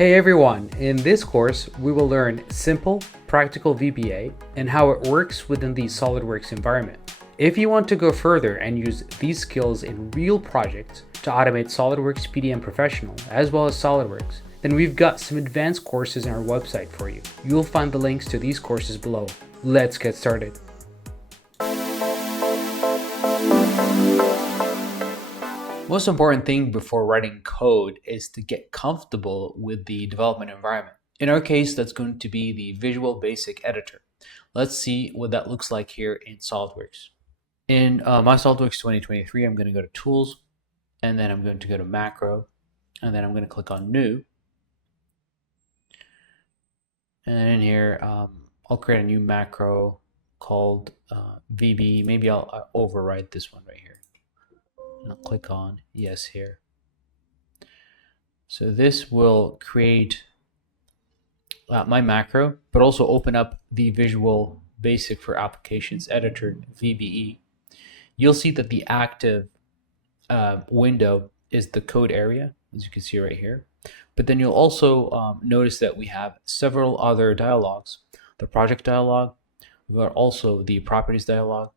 Hey everyone, in this course we will learn simple, practical VBA and how it works within the SOLIDWORKS environment. If you want to go further and use these skills in real projects to automate SOLIDWORKS PDM Professional as well as SOLIDWORKS, then we've got some advanced courses on our website for you. You'll find the links to these courses below. Let's get started. Most important thing before writing code is to get comfortable with the development environment. In our case, that's going to be the Visual Basic Editor. Let's see what that looks like here in SOLIDWORKS. In my SOLIDWORKS 2023, I'm going to go to Tools, and then I'm going to go to Macro, and then I'm going to click on New. And then in here, I'll create a new macro called VB. Maybe I'll overwrite this one right here. And I'll click on yes here. So this will create my macro, but also open up the Visual Basic for Applications Editor, VBE. You'll see that the active window is the code area, as you can see right here. But then you'll also notice that we have several other dialogues. The project dialog, we've got also the properties dialog,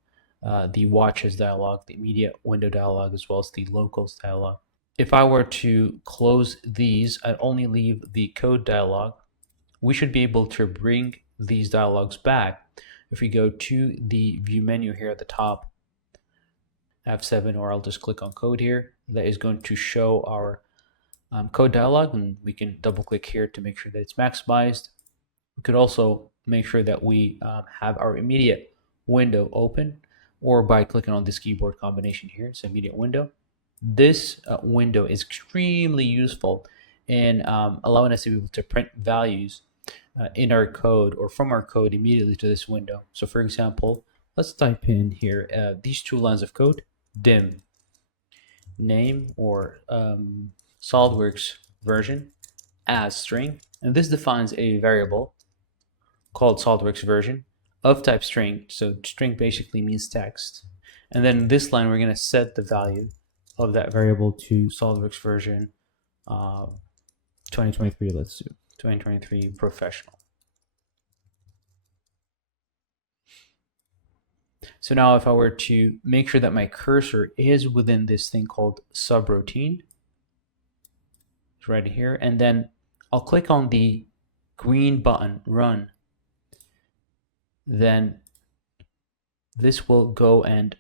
the watches dialog, the immediate window dialog, as well as the locals dialog. If I were to close these, I'd only leave the code dialog. We should be able to bring these dialogs back if we go to the view menu here at the top, F7, or I'll just click on code here. That is going to show our code dialog, and we can double click here to make sure that it's maximized. We could also make sure that we have our immediate window open, or by clicking on this keyboard combination here, it's immediate window. This window is extremely useful in allowing us to be able to print values in our code or from our code immediately to this window. So for example, let's type in here these two lines of code, dim name or SOLIDWORKS version as string, and this defines a variable called SOLIDWORKS version of type string. So string basically means text, and then in this line we're going to set the value of that variable to SOLIDWORKS version 2023. Let's do 2023 professional. So now if I were to make sure that my cursor is within this thing called subroutine, it's right here, and then I'll click on the green button, run, then this will go and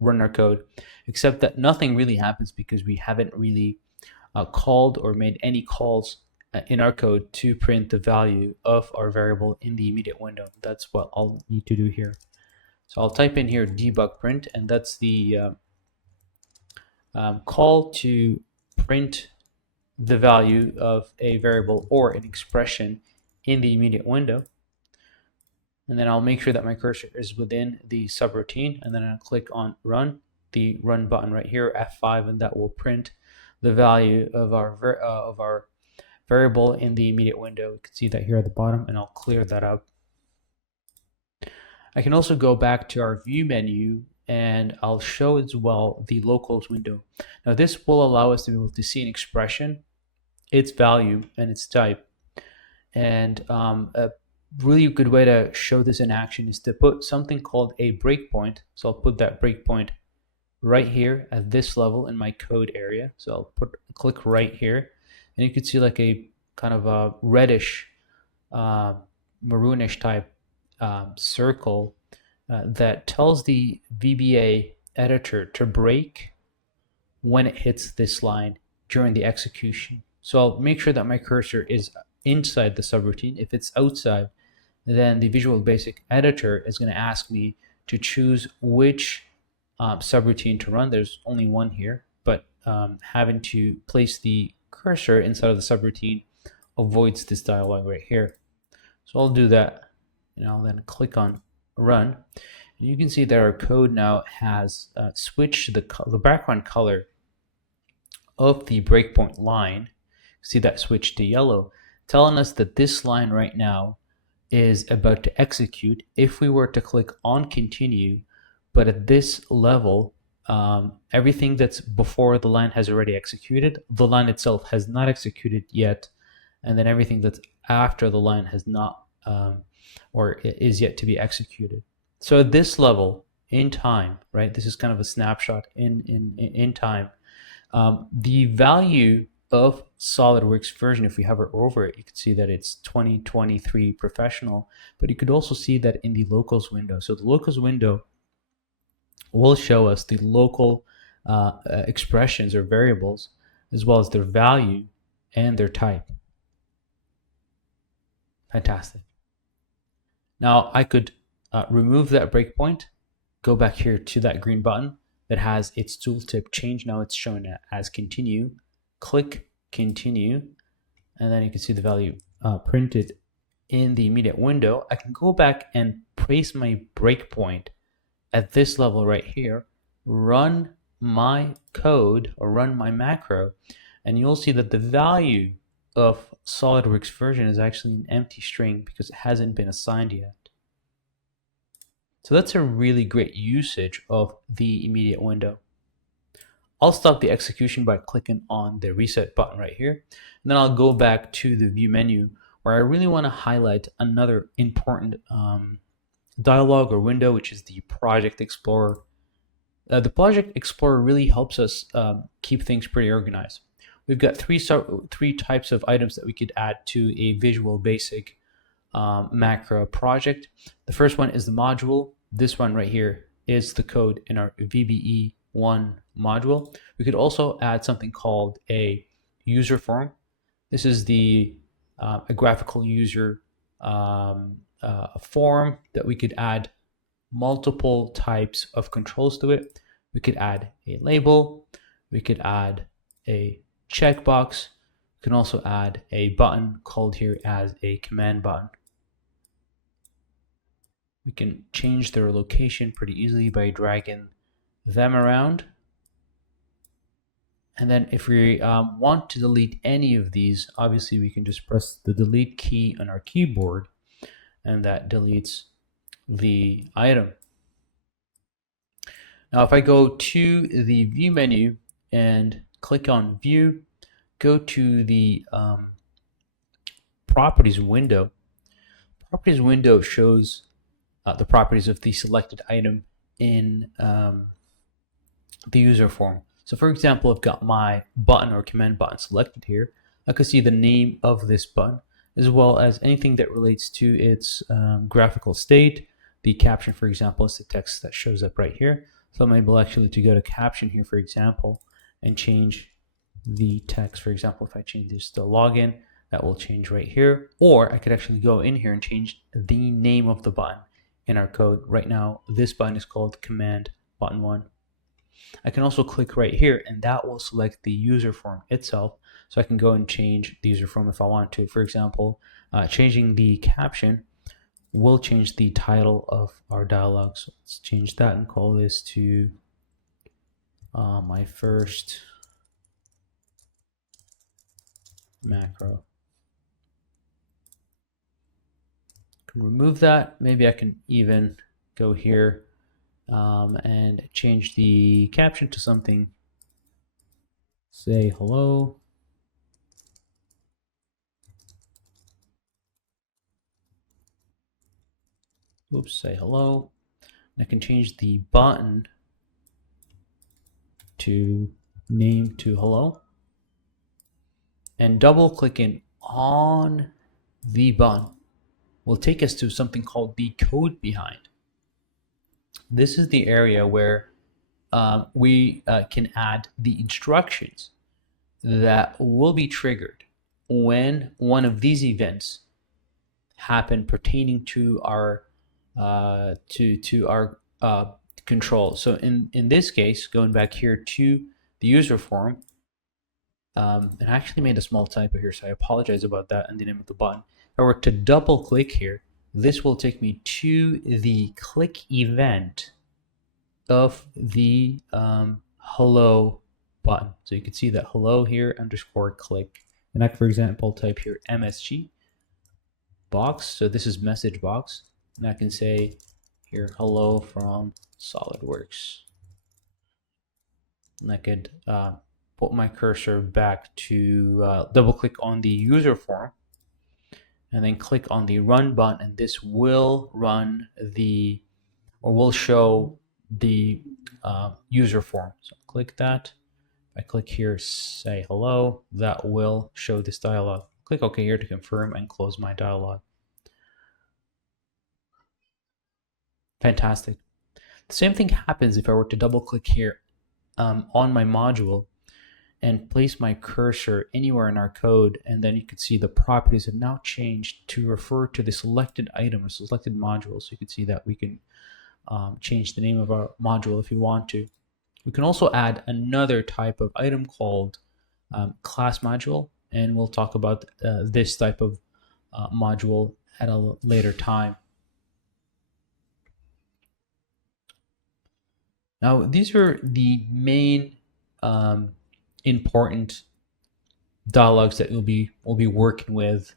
run our code, except that nothing really happens because we haven't really called or made any calls in our code to print the value of our variable in the immediate window. That's what I'll need to do here. So I'll type in here Debug.Print, and that's the call to print the value of a variable or an expression in the immediate window. And then I'll make sure that my cursor is within the subroutine, and then I'll click on run, the run button right here, F5, and that will print the value of our variable in the immediate window. You can see that here at the bottom, and I'll clear that up. I can also go back to our view menu, and I'll show as well the locals window. Now this will allow us to be able to see an expression, its value, and its type. And a really good way to show this in action is to put something called a breakpoint. So I'll put that breakpoint right here at this level in my code area. So I'll click right here, and you can see like a kind of a reddish, maroonish type circle that tells the VBA editor to break when it hits this line during the execution. So I'll make sure that my cursor is inside the subroutine. If it's outside, then the Visual Basic Editor is going to ask me to choose which subroutine to run. There's only one here, but having to place the cursor inside of the subroutine avoids this dialog right here. So I'll do that, and I'll then click on run. And you can see that our code now has switched the background color of the breakpoint line. See that switch to yellow, telling us that this line right now is about to execute if we were to click on continue, but at this level everything that's before the line has already executed. The line itself has not executed yet, and then everything that's after the line has not or is yet to be executed. So at this level in time, right, this is kind of a snapshot in time. The value of SOLIDWORKS version, if we hover over it, you can see that it's 2023 professional, but you could also see that in the locals window. So the locals window will show us the local expressions or variables, as well as their value and their type. Fantastic. Now I could remove that breakpoint, go back here to that green button that has its tooltip change. Now it's shown as continue. Click continue, and then you can see the value printed in the immediate window. I can go back and place my breakpoint at this level right here, run my code or run my macro, and you'll see that the value of SOLIDWORKS version is actually an empty string because it hasn't been assigned yet. So that's a really great usage of the immediate window. I'll stop the execution by clicking on the reset button right here. And then I'll go back to the view menu where I really want to highlight another important dialog or window, which is the Project Explorer. The Project Explorer really helps us keep things pretty organized. We've got three types of items that we could add to a Visual Basic macro project. The first one is the module. This one right here is the code in our VBE1 module. We could also add something called a user form. This is a graphical user form that we could add multiple types of controls to it. We could add a label. We could add a checkbox. We can also add a button called here as a command button. We can change their location pretty easily by dragging them around. And then if we want to delete any of these, obviously we can just press the delete key on our keyboard, and that deletes the item. Now if I go to the view menu and click on view, go to the properties window. Properties window shows the properties of the selected item in the user form. So for example, I've got my button or command button selected here. I could see the name of this button, as well as anything that relates to its graphical state. The caption, for example, is the text that shows up right here. So I'm able actually to go to caption here, for example, and change the text. For example, if I change this to login, that will change right here. Or I could actually go in here and change the name of the button in our code. Right now, this button is called command button 1. I can also click right here, and that will select the user form itself. So I can go and change the user form if I want to. For example, changing the caption will change the title of our dialog. So let's change that and call this to my first macro. Can remove that. Maybe I can even go here and change the caption to something. Say hello. Oops, say hello. I can change the button to name to hello. And double clicking on the button will take us to something called the code behind. This is the area where we can add the instructions that will be triggered when one of these events happen pertaining to our control. So in this case, going back here to the user form, it actually made a small typo here, so I apologize about that in the name of the button. If I were to double click here, this will take me to the click event of the hello button. So you can see that hello here underscore click. And I can, for example, type here MSG box. So this is message box. And I can say here hello from SOLIDWORKS. And I could put my cursor back to double click on the user form. and then click on the run button, and this will run the, or will show the user form. So click that. If I click here, say hello, that will show this dialog. Click OK here to confirm and close my dialog. Fantastic. The same thing happens if I were to double click here on my module and place my cursor anywhere in our code, and then you can see the properties have now changed to refer to the selected item or selected module. So you can see that we can change the name of our module if you want to. We can also add another type of item called class module, and we'll talk about this type of module at a later time. Now, these are the main important dialogues that we'll be working with: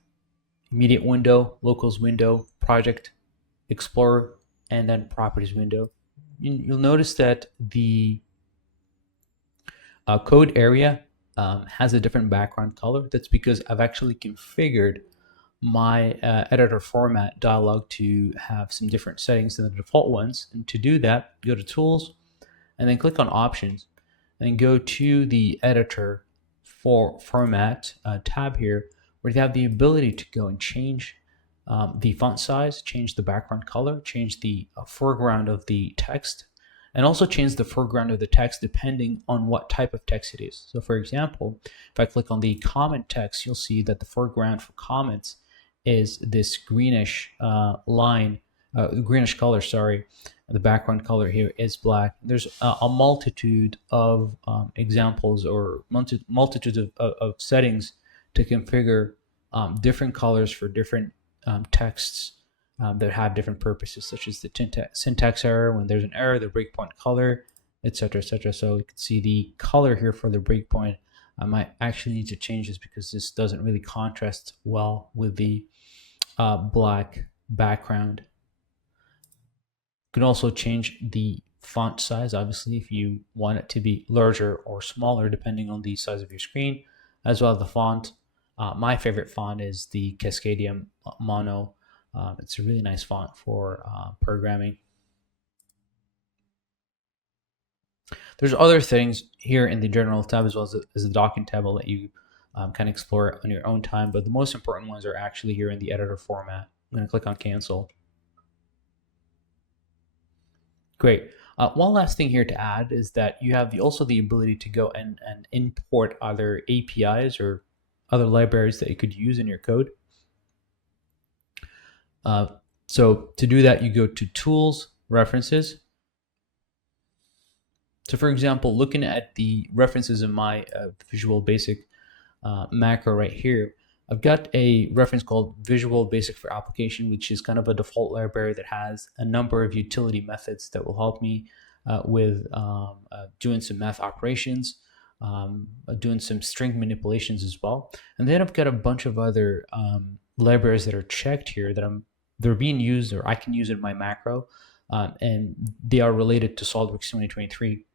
immediate window, locals window, project, explorer, and then properties window. You'll notice that the code area has a different background color. That's because I've actually configured my editor format dialog to have some different settings than the default ones. And to do that, go to Tools, and then click on Options, and then go to the Editor Format tab here, where you have the ability to go and change the font size, change the background color, change the foreground of the text, and also change the foreground of the text depending on what type of text it is. So for example, if I click on the comment text, you'll see that the foreground for comments is this greenish greenish color, sorry. The background color here is black. There's a multitude of examples or multitudes of settings to configure different colors for different texts that have different purposes, such as the syntax error when there's an error, the breakpoint color, etc., etc. So you can see the color here for the breakpoint. I might actually need to change this because this doesn't really contrast well with the black background. You can also change the font size, obviously, if you want it to be larger or smaller, depending on the size of your screen, as well as the font. My favorite font is the Cascadia Mono. It's a really nice font for programming. There's other things here in the General tab as well as the Docking tab. I'll let you kind of explore it on your own time, but the most important ones are actually here in the editor format. I'm going to click on Cancel. Great. One last thing here to add is that you have also the ability to go and import other APIs or other libraries that you could use in your code. So to do that, you go to Tools, References. So for example, looking at the references in my Visual Basic macro right here, I've got a reference called Visual Basic for Application, which is kind of a default library that has a number of utility methods that will help me with doing some math operations, doing some string manipulations as well. And then I've got a bunch of other libraries that are checked here that they're being used or I can use in my macro, and they are related to SOLIDWORKS 2023.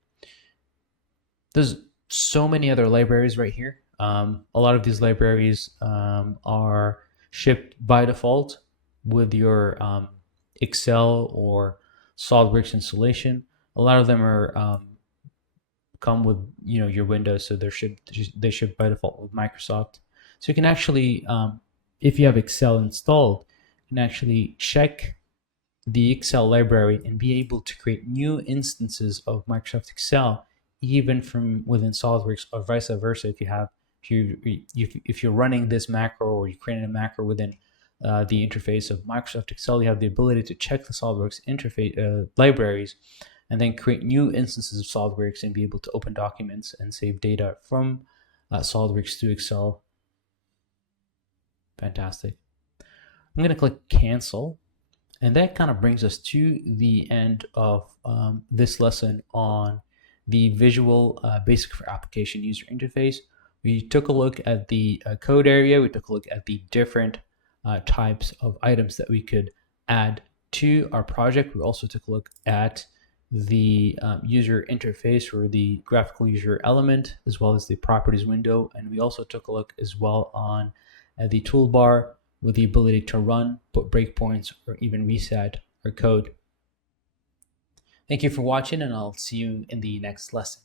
There's so many other libraries right here. A lot of these libraries are shipped by default with your Excel or SOLIDWORKS installation. A lot of them are come with your Windows, so they ship by default with Microsoft. So you can actually, if you have Excel installed, you can actually check the Excel library and be able to create new instances of Microsoft Excel, even from within SOLIDWORKS, or vice versa. If you're running this macro or you're creating a macro within the interface of Microsoft Excel, you have the ability to check the SOLIDWORKS interface libraries and then create new instances of SOLIDWORKS and be able to open documents and save data from SOLIDWORKS to Excel. Fantastic. I'm going to click Cancel, and that kind of brings us to the end of this lesson on the Visual Basic for Application user interface. We took a look at the code area. We took a look at the different types of items that we could add to our project. We also took a look at the user interface or the graphical user element, as well as the properties window. And we also took a look as well on the toolbar, with the ability to run, put breakpoints, or even reset our code. Thank you for watching, and I'll see you in the next lesson.